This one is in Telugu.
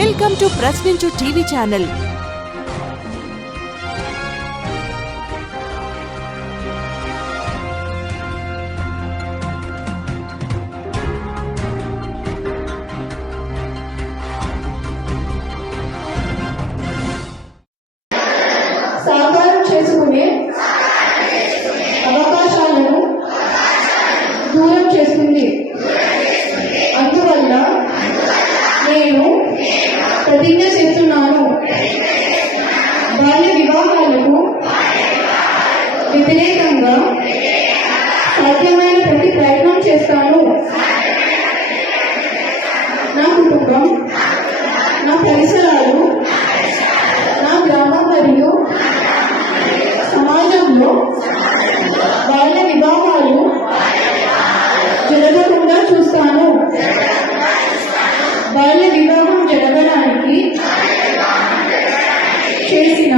వెల్కమ్ టు ప్రశ్నించు టీవీ ఛానల్. సాకారం చేసుకునే అవకాశాలను దూరం చేస్తుంది. అందువల్ల నేను ప్రతిజ్ఞ చేస్తున్నాను, బాల్య వివాహాలకు వ్యతిరేకంగా సాధ్యమైన ప్రతి ప్రయత్నం చేస్తాను. నా కుటుంబం, నా పరిసరాలు, నా గ్రామం మరియు సమాజంలో బాల్య వివాహాలు జరగకుండా చూస్తాను. బాల్య వివాహం జరగడానికి చేసిన